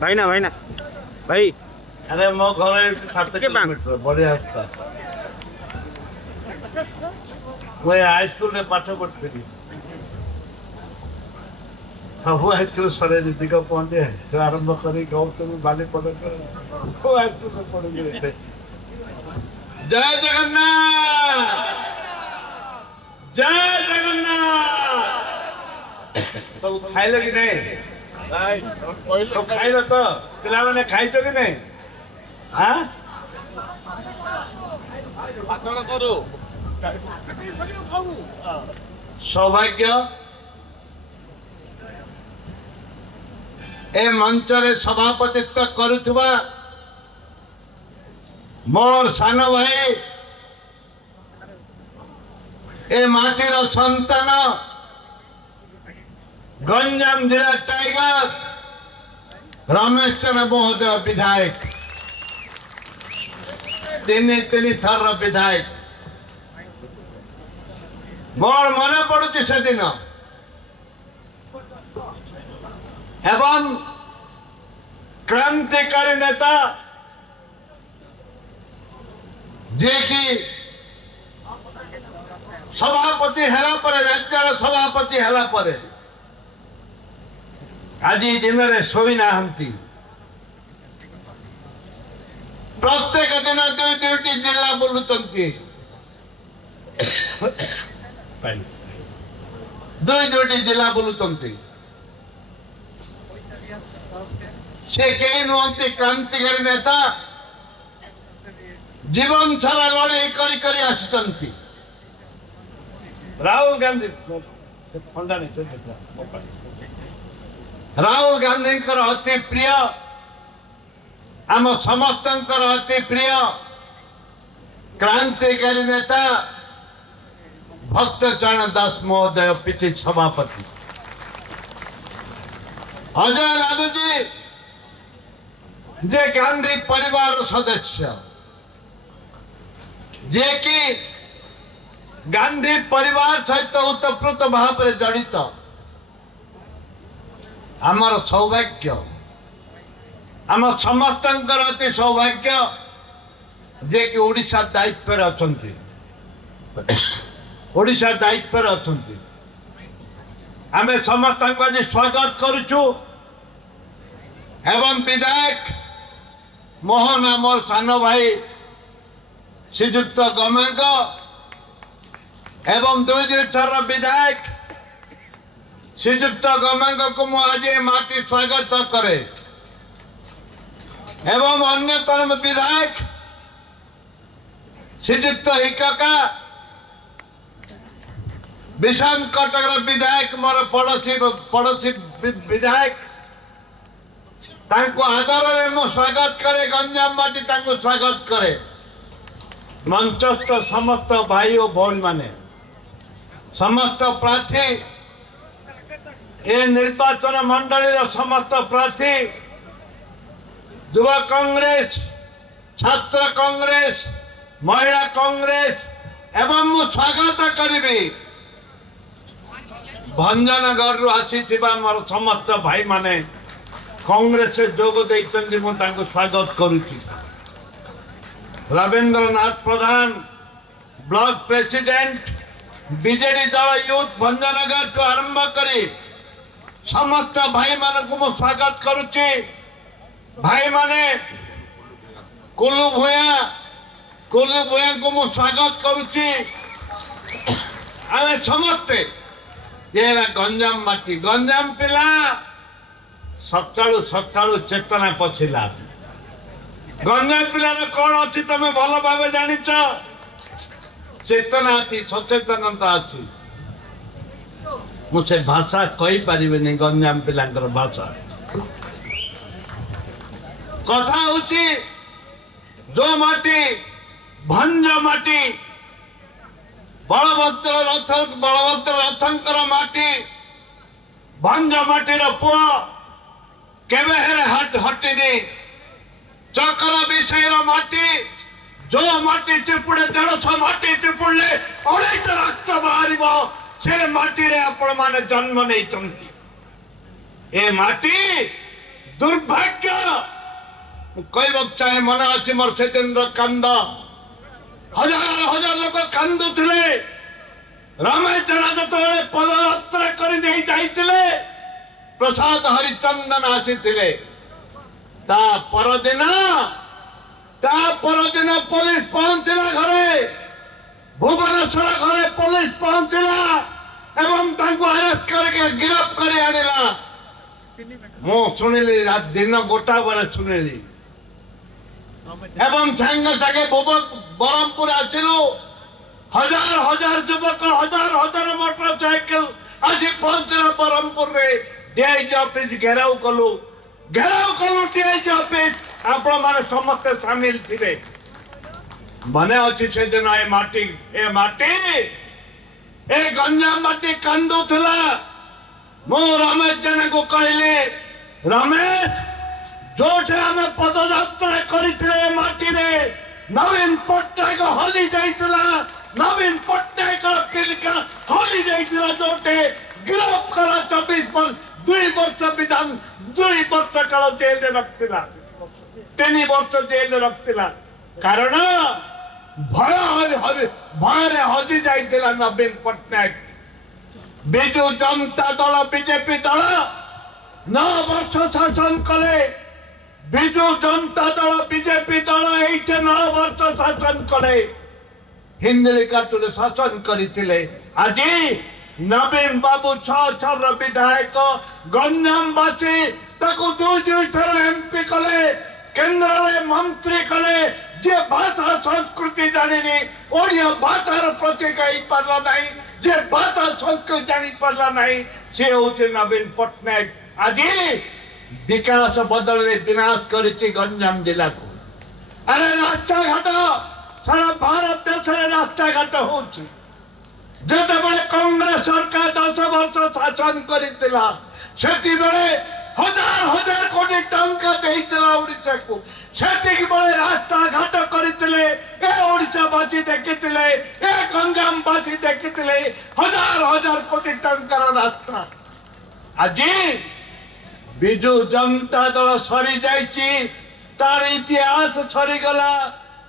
भाई ना भाई अरे मो घर 7 किलोमीटर बढ़िया रास्ता मैं हाई स्कूल में पाठ पढ़ी सब हाई स्कूल सर दिग पहुंचे तो आरंभ करी गौतम बाली पड़ हाई स्कूल में पढ़े जय जगन्नाथ जय जगन्नाथ तो खाइल कि नहीं तो खाइल तो पिला मैंने खाइछ कि नहीं हाँ सौभाग्य ए मंच रे सभापतित्व करुवा मोर सान भाई ए माटीर संतान गंजाम जिला टाइगर रमेश चंद्र महोदय विधायक तीन थर विधायक मोर मन पड़ुची से दिन एवं क्रांतिकारी नेता जे कि सभापति हेला परे राज्यर सभापति हेला परे आज दिन में शोई ना प्रत्येक दिन दुईटी जिला बुलुचंती दुईटी जिला बुलुचंती से कई नुहंती क्रांतिकारी नेता जीवन सारा लड़ाई करी आसुचंती राहुल गांधी राहुल गांधी अति प्रिय आम समस्त अति प्रिय क्रांतिकारी नेता भक्त चरण दास महोदय पिछी सभापति अजय लालू जी जे गांधी परिवार सदस्य जे कि गांधी परिवार सहित उत्तप्रोत भाव में जड़ित आमर सौभाग्य आम समस्त अति सौभाग्य जे कि ओडिशा दायित्व अच्छा ओडिशा दायित्व अच्छा आम समस्त आज स्वागत करुचु एवं विधायक मोहन आमर सान भाई श्रीजुक्त गमेंग एवं दुई थर विधायक श्रीजुक्त गमेंग को मुझे माटी स्वागत करे एवं अन्यतम विधायक श्रीजुक्त हिका विषम कटक विधायक मोर पड़ोसी विधायक आदर में मो स्वागत करे गंजाम माटी स्वागत करे मंचस्थ समस्त भाई और भौन माने समस्त प्रार्थी ए निर्वाचन मंडली समस्त प्रार्थी युवा कांग्रेस छात्र कांग्रेस महिला कांग्रेस एवं मु स्वागत करी भंजनगर रु आसी मोर समस्त भाई माने कांग्रेस जोग देइछन्ति मु तांको स्वागत करूची रविंद्रनाथ प्रधान ब्लॉक प्रेसिडेंट बीजेडी दल यूथ भंजनगर को आरंभ करी समस्त भाई मान को मु स्वागत करूची भाई माने कुलु भूया को मु स्वागत करूची आमे समस्ते ये गंजाम माटी गंजाम पिला सकाळु सकाळु चेतना पछिला गंजाम पिला कौन अच्छी तुम भल भाव जान चेतना अच्छी सचेतनता अच्छी मुझे भाषा कही पारे गंजाम पिला भाषा कथा होची जो माटी भंज माटी बलभद्र रथंकर माटी भंज माटीर पुआ केवे हटिनी चक्र विषय माटी जो माटी चिपुड़े 150 माटी चिपुड़े 250 रक्त बाहर से माटी रे आपण माने जन्म नहीं ए माटी दुर्भाग्य कहवाक चाहे मन अच्छे मोर से दिन कांद हजार हजार लोक कांदुले रमेश जेना जो पदयात्रा कर प्रसाद हरिचंदन आसी परदिन पुलिस पहुंचला घरे भुवनेश्वर घरे पुलिस पहुंचला एवं अरेस्ट करके गिरफ्त कर आनिला मु शुणिली दिन गोटा बेले शुणिली एवं सांगे सांगे बरमपुर आसिलु हजार हजार युवक हजार हजार मोटरसाइकिल आज पहुंचला बरमपुर रे डीआईजी ऑफिस घेराव कलु डीआईजी ऑफिस आपण माने समस्त शामिल थिले मने अछि से दिन ए माटी ए गंजाम माटी कांदुथला मो रमेश जन को कहले रमेश जोठे हमें पदयात्रा करिथिले माटी रे नवीन पट्टनायक हली जाइतला नवीन पट्टनायक पिलिका हली जाइतला जोठे गिरफ्त करा 24 पर 2 वर्ष विधान 2 वर्ष काल जेल रखतिला 3 वर्ष जेल रखतिला कारण भय हजी जाइतला नवीन पट्टनायक बिजु जनता दल बीजेपी दल 9 वर्ष शासन कले बिजु जनता दल बीजेपी दल 9 वर्ष शासन कले हिंदली काटुले शासन करथिले आज नवीन बाबू 6 विधायक गंजामवासी ताकू 2 थर एमपी कले केंद्र में मंत्री कले जे भाषा संस्कृति जानी ओडिया भाषार प्रति कही पारा नहीं जे भाषा संस्कृति जानी पारा नहीं से होचे नवीन पट्टनायक आज विकास बदल विनाश करिछि गंजाम जिला को अरे रास्ता घाट सारा भारत देश रास्ता घाट होछि जते बड़े कांग्रेस सरकार 10 वर्ष शासन करितला सेति बड़े हजार हजार कोटी टंका देइतला ओडिसा को सेति बड़े रास्ता घाट करितले ए ओडिसा बासी देखितले ए गंजाम बासी देखितले हजार हजार कोटी टंका रास्ता आज बिजु जनता दल सरी जाइछि तार इतिहास सरी गला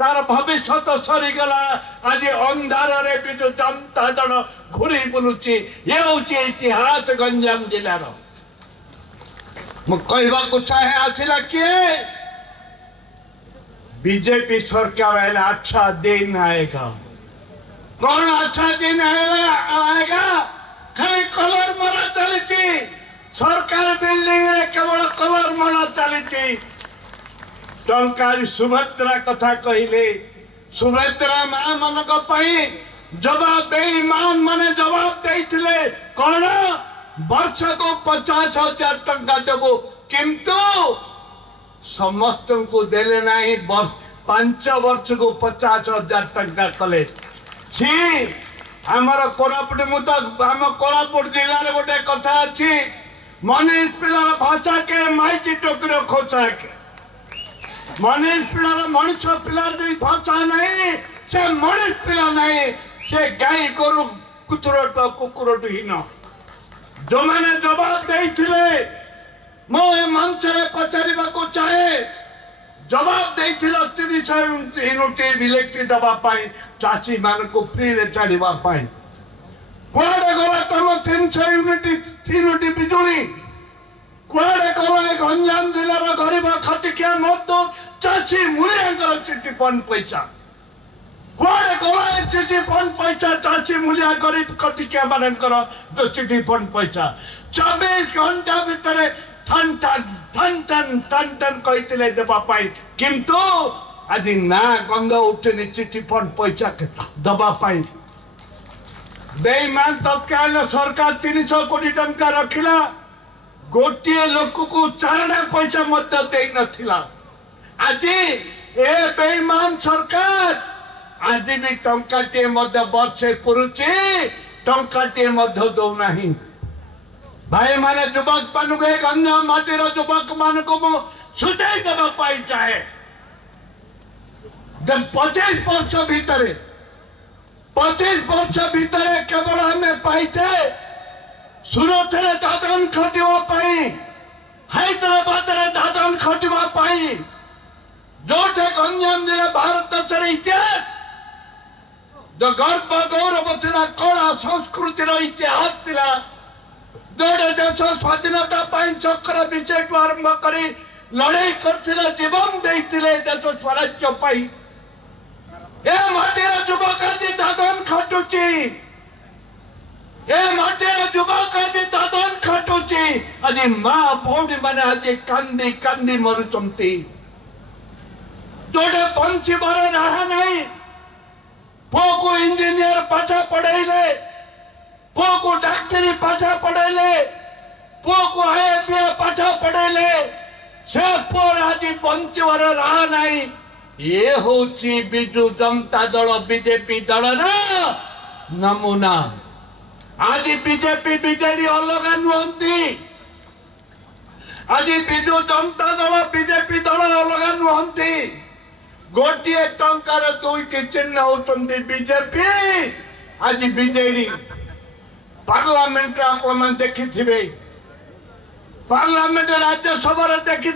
तार भविष्य सरी गला आज अंधार रे बिजु जनता दल घुरी बुलुछि ये होछि इतिहास गंजाम जिलार मु कहबा को चाहे आथिला किए बीजेपी सरकार आएला अच्छा दिन आएगा कौन अच्छा दिन आएगा खाली कलर मरा चली सरकार बिल्डिंग रे केवल कलर मरा चली टंकारी सुभद्रा कथा कहले सुभद्रा मां मन को पई जवाब बेईमान माने जवाब देइथिले कौन वर्ष को 50,000 टंका देबो किंतु समस्त को देले नहीं 5 वर्ष को 50,000 टंका कले छी हमर कोरापुट मुत हम कोरापुट जिला रे गोटे कथा अछि मनीष पिलार भाषा के माइची टोकरो खोसा के मनीष पिलार मनुष्य पिलार भी भाषा नहीं से मनीष पिला नहीं से गाई गोरु कुकुर हीन जो मैंने जवाब देइथिले मो ए मंच रे पचारिबा को चाहे जवाब देइथिलो 30 यूनिट इलेक्ट्रिक दबा पाई चाची मान को फ्री रे छाड़ीबा पाई कोड़े गला तम 300 यूनिट बिजुली कोड़े गला गंजाम जिला रो गरीब खटिकिया मत चाची मुलियांकर चिट्ठी पन पैसा कोड़े गला चिट्ठी पन पैसा चाची मुलिया गरीब खटिकिया मानकर चिट्ठी पन पैसा 24 घंटा भीतर ठन कहते देवा पाई किंतु आज ना गंध उठे चिट्ठी फंड पैसा दबा पाई बेईमान तत्काल सरकार 300 कोटी टंका रखिला गोटे लोक को चारणा पैसा मत दे नथिला आज ए बेईमान सरकार आज भी टंका टे मध्य वर्षे पुरुचे टंका टे मध्य दो नहीं भाई माने युवक मान को गंजाम माटीर युवक मान को सुझाई देवा पाई चाहे जब 25 वर्ष भीतर केवल हमें पाइचे सुरत दादन खटिवा ହାଇଦ୍ରାବାଦ ରେ ଦାଦନ ଖଟିବା ପାଇଁ ଯୋଉଠି ଗଞ୍ଜାମ ଜିଲ୍ଲା ଭାରତ ଦେଶର ଇତିହାସ जो गर्व गौरव थिला कला संस्कृतिर इतिहास थिला जोड़े देश स्वाधीनता पाई चक्र विजय आरंभ करी लड़ाई करथिला जीवन देइथिले देश स्वराज्य पाई ए माटीर युवक आज दादन खटुची ए माटीर युवक आज दादन खटुची आज मां भौणी माने आज कांदी कांदी मरुचंती जोड़े पंछी बर रहा नहीं पुओ को इंजीनियर पाठ पढ़ाइले पुओ को डाक्टरी पाठ पढ़ाइले पुओ को आईएपीए पाठ पढ़ाइले से पुओ आज बंचवर रहा नहीं ये होची बिजु जनता दल बीजेपी दल नमूना आज बीजेपी बीजेडी अलग नुहंती आज बिजु जनता दल बीजेपी दल अलग नुहंती गोटे टंकार दुईटी चिन्ह होती बीजेपी आज बीजेडी पार्लियामेंट आप देखि पार्लियामेंट राज्यसभा देखि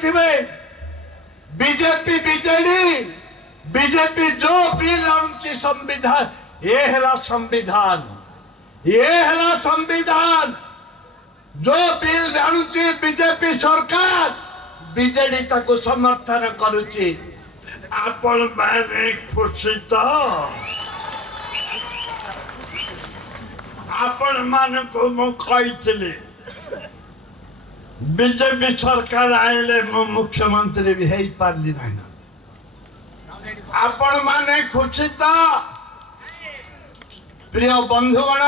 बीजेपी बीजेडी बीजेपी जो बिल आनुची संविधान ये है संविधान ये है संविधान जो बिल आनुची बीजेपी सरकार बीजेडी ताको समर्थन करुची आपण माने खुशी तो आपण मान को मु कहिथिले बीजेपी सरकार आइले मु मुख्यमंत्री भी हेई पारली नाही आपण माने खुशी तो प्रिय बंधुगण